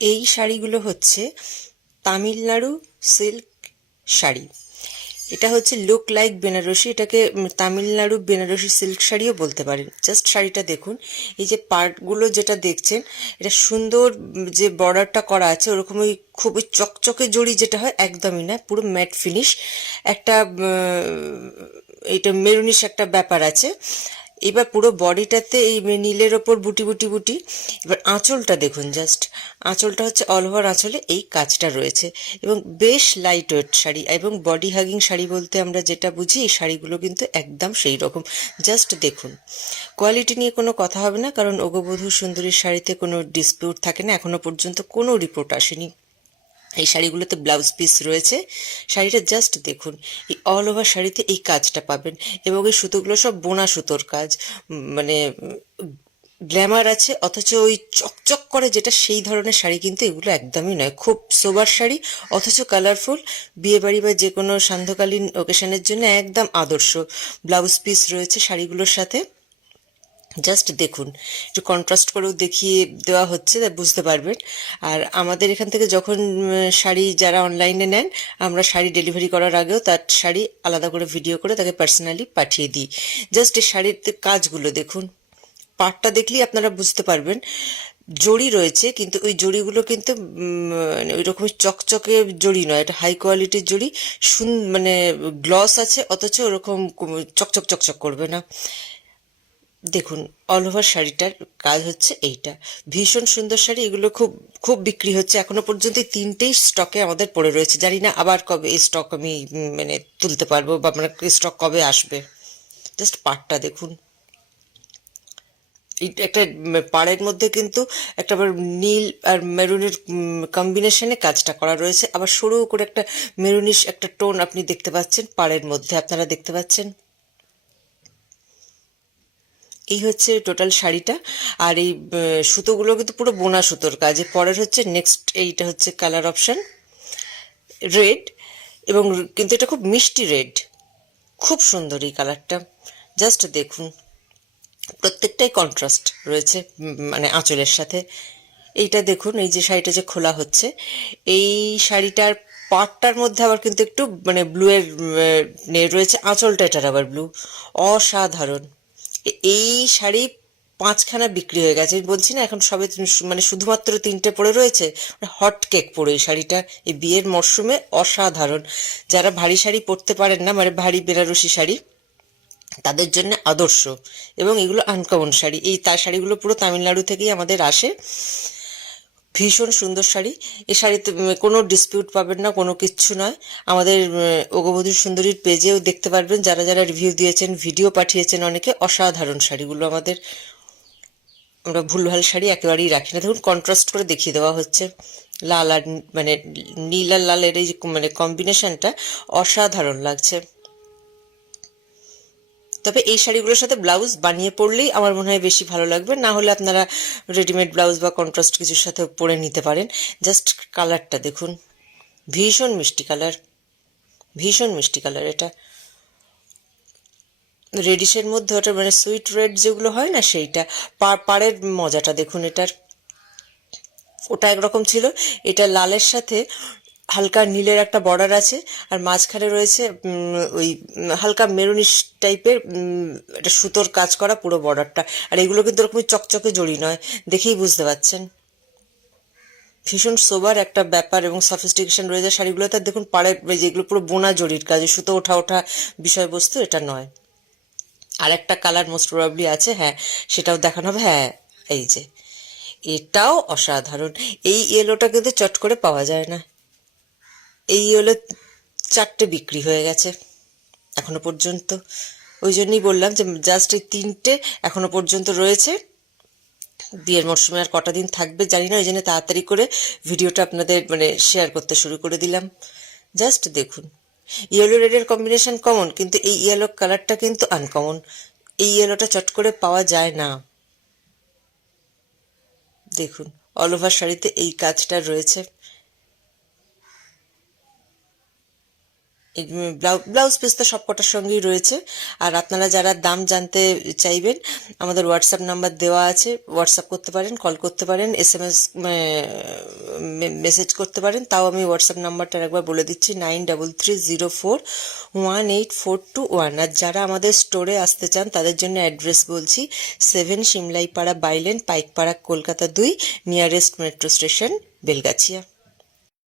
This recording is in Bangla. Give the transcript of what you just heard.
এই শাড়িগুলো হচ্ছে তামিলনাড়ু সিল্ক শাড়ি। এটা হচ্ছে লুক লাইক বেনারসি, এটাকে তামিলনাড়ু বেনারসি সিল্ক শাড়িও বলতে পারেন। জাস্ট শাড়িটা দেখুন, এই যে পার্টগুলো যেটা দেখছেন, এটা সুন্দর যে বর্ডারটা করা আছে ওরকম ওই খুবই চকচকে জড়ি যেটা হয় একদমই না, পুরো ম্যাট ফিনিশ একটা এটা মেরুনিশ একটা ব্যাপার আছে। এবার পুরো বডিটাতে এই নীলের ওপর বুটি বুটি বুটি। এবার আঁচলটা দেখুন, জাস্ট আঁচলটা হচ্ছে অল ওভার আঁচলে এই কাজটা রয়েছে এবং বেশ লাইট ওয়েট শাড়ি এবং বডি হাগিং শাড়ি বলতে আমরা যেটা বুঝি এই শাড়িগুলো কিন্তু একদম সেই রকম। জাস্ট দেখুন, কোয়ালিটি নিয়ে কোনো কথা হবে না, কারণ ওগবধূ সুন্দরীর শাড়িতে কোনো ডিসপিউট থাকে না, এখনো পর্যন্ত কোনো রিপোর্ট আসেনি। এই শাড়িগুলোতে ব্লাউজ পিস রয়েছে। শাড়িটা জাস্ট দেখুন, এই অল ওভার শাড়িতে এই কাজটা পাবেন এবং এই সুতোগুলো সব বোনা সুতোর কাজ। মানে গ্ল্যামার আছে অথচ ওই চকচক করে যেটা, সেই ধরনের শাড়ি কিন্তু এগুলো একদমই নয়। খুব সোবার শাড়ি অথচ কালারফুল, বিয়েবাড়ি বা যে কোনো সান্ধ্যকালীন ওকেশনের জন্য একদম আদর্শ। ব্লাউজ পিস রয়েছে শাড়িগুলোর সাথে। জাস্ট দেখুন, একটু কন্ট্রাস্ট করেও দেখিয়ে দেওয়া হচ্ছে, তা বুঝতে পারবেন। আর আমাদের এখান থেকে যখন শাড়ি যারা অনলাইনে নেন, আমরা শাড়ি ডেলিভারি করার আগেও তার শাড়ি আলাদা করে ভিডিও করে তাকে পার্সোনালি পাঠিয়ে দিই। জাস্ট এই শাড়ির কাজগুলো দেখুন, পাটটা দেখলেই আপনারা বুঝতে পারবেন। জড়ি রয়েছে কিন্তু ওই জড়িগুলো কিন্তু ওই রকম চকচকে জড়ি নয়, এটা হাই কোয়ালিটির জড়ি। মানে গ্লস আছে অথচ ওরকম চকচক চকচক করবে না। দেখুন, অল ওভার শাড়িটার কাজ হচ্ছে এইটা। ভীষণ সুন্দর শাড়ি, এগুলো খুব খুব বিক্রি হচ্ছে এখনো পর্যন্ত। এই তিনটেই স্টকে আমাদের পড়ে রয়েছে, জানি না আবার কবে এই স্টক আমি মানে তুলতে পারবো বা আপনার স্টক কবে আসবে। জাস্ট পাটটা দেখুন, এই একটা পাড়ের মধ্যে কিন্তু একটা আবার নীল আর মেরুনের কম্বিনেশনে কাজটা করা রয়েছে, আবার সরু করে একটা মেরুনিশ একটা টোন আপনি দেখতে পাচ্ছেন পাড়ের মধ্যে, আপনারা দেখতে পাচ্ছেন। এই হচ্ছে টোটাল শাড়িটা। আর এই সুতোগুলো কিন্তু পুরো বোনা সুতোর কাজ। পরের হচ্ছে নেক্সট, এইটা হচ্ছে কালার অপশন রেড, এবং কিন্তু এটা খুব মিষ্টি রেড, খুব সুন্দর এই কালারটা। জাস্ট দেখুন, প্রত্যেকটাই কন্ট্রাস্ট রয়েছে মানে আঁচলের সাথে। এইটা দেখুন, এই যে শাড়িটা যে খোলা হচ্ছে, এই শাড়িটার পাটটার মধ্যে আবার কিন্তু একটু মানে ব্লু এর রয়েছে, আঁচলটা এটার আবার ব্লু। অসাধারণ এই শাড়ি। পাঁচখানা বিক্রি হয়ে গেছে, আমি বলছি না এখন সবে মানে শুধুমাত্র তিনটে পড়ে রয়েছে। হট কেক পরে এই শাড়িটা এই বিয়ের মরশুমে অসাধারণ। যারা ভারী শাড়ি পরতে পারেন না, মানে ভারী বেনারসি শাড়ি, তাদের জন্য আদর্শ। এবং এগুলো আনকমন শাড়ি, এই তার শাড়িগুলো পুরো তামিলনাড়ু থেকেই আমাদের আসে। ভীষণ সুন্দর শাড়ি। এই শাড়িতে কোনো ডিসপিউট পাবেন না, কোনো কিচ্ছু নয়। আমাদের ওগবধূ সুন্দরীর পেজেও দেখতে পারবেন, যারা যারা রিভিউ দিয়েছেন, ভিডিও পাঠিয়েছেন অনেকে। অসাধারণ শাড়িগুলো আমাদের, আমরা ভুলভাল শাড়ি একেবারেই রাখি না। দেখুন, কন্ট্রাস্ট করে দেখিয়ে দেওয়া হচ্ছে। লাল আর মানে নীল আর লালের এই মানে কম্বিনেশনটা অসাধারণ লাগছে। তবে এই শাড়িগুলোর সাথে ব্লাউজ বানিয়ে পরলেই আমার মনে হয় বেশি ভালো লাগবে, না হলে আপনারা রেডিমেড ব্লাউজ বা কন্ট্রাস্ট কিছুর সাথে পরে নিতে পারেন। জাস্ট কালারটা দেখুন, ভীষণ মিষ্টি কালার, ভীষণ মিষ্টি কালার। এটা রেডিশের মধ্যে ওটা মানে সুইট রেড যেগুলো হয় না, সেইটা। পাড়ের মজাটা দেখুন এটার, ওটা একরকম ছিল, এটা লালের সাথে হালকা নীলের একটা বর্ডার আছে, আর মাঝখানে রয়েছে ওই হালকা মেরুনিশ টাইপের একটা সুতোর কাজ করা পুরো বর্ডারটা। আর এগুলো কিন্তু ওরকম চকচকে জড়ি নয়, দেখেই বুঝতে পারছেন। ভীষণ সোবার একটা ব্যাপার এবং সফিস্টিকেশন রয়েছে শাড়িগুলোতে। দেখুন পাড়ের যেগুলো পুরো বোনা জড়ির কাজ, সুতো ওঠা ওঠা বিষয়বস্তু এটা নয়। আর একটা কালার মোস্ট প্রবাবলি আছে, হ্যাঁ সেটাও দেখানো হবে। হ্যাঁ, এই যে এটাও অসাধারণ। এই ইয়েলোটা কিন্তু চট করে পাওয়া যায় না। এই ইয়েলো চারটে বিক্রি হয়ে গেছে এখনো পর্যন্ত। ওই জন্যই বললাম যে জাস্ট এই তিনটে এখনো পর্যন্ত রয়েছে। বিয়ের মরশুমে আর কটা দিন থাকবে জানি না, ওই জন্য তাড়াতাড়ি করে ভিডিওটা আপনাদের মানে শেয়ার করতে শুরু করে দিলাম। জাস্ট দেখুন, ইয়েলো রেডের কম্বিনেশন কমন, কিন্তু এই ইয়েলো কালারটা কিন্তু আনকমন। এই ইয়েলোটা চট করে পাওয়া যায় না। দেখুন, অল ওভার শাড়িতে এই কাজটা রয়েছে। ব্লাউজ পিস তো সব কটার সঙ্গেই রয়েছে। আর আপনারা যারা দাম জানতে চাইবেন, আমাদের হোয়াটসঅ্যাপ নাম্বার দেওয়া আছে, হোয়াটসঅ্যাপ করতে পারেন, কল করতে পারেন, SMS মেসেজ করতে পারেন। তাও আমি হোয়াটসঅ্যাপ নাম্বারটা একবার বলে দিচ্ছি, 9330418421। আর যারা আমাদের স্টোরে আসতে চান তাদের জন্য অ্যাড্রেস বলছি, 7 Simlaipara bylane, Paikpara, Kolkata 2, nearest metro station, Belgachia.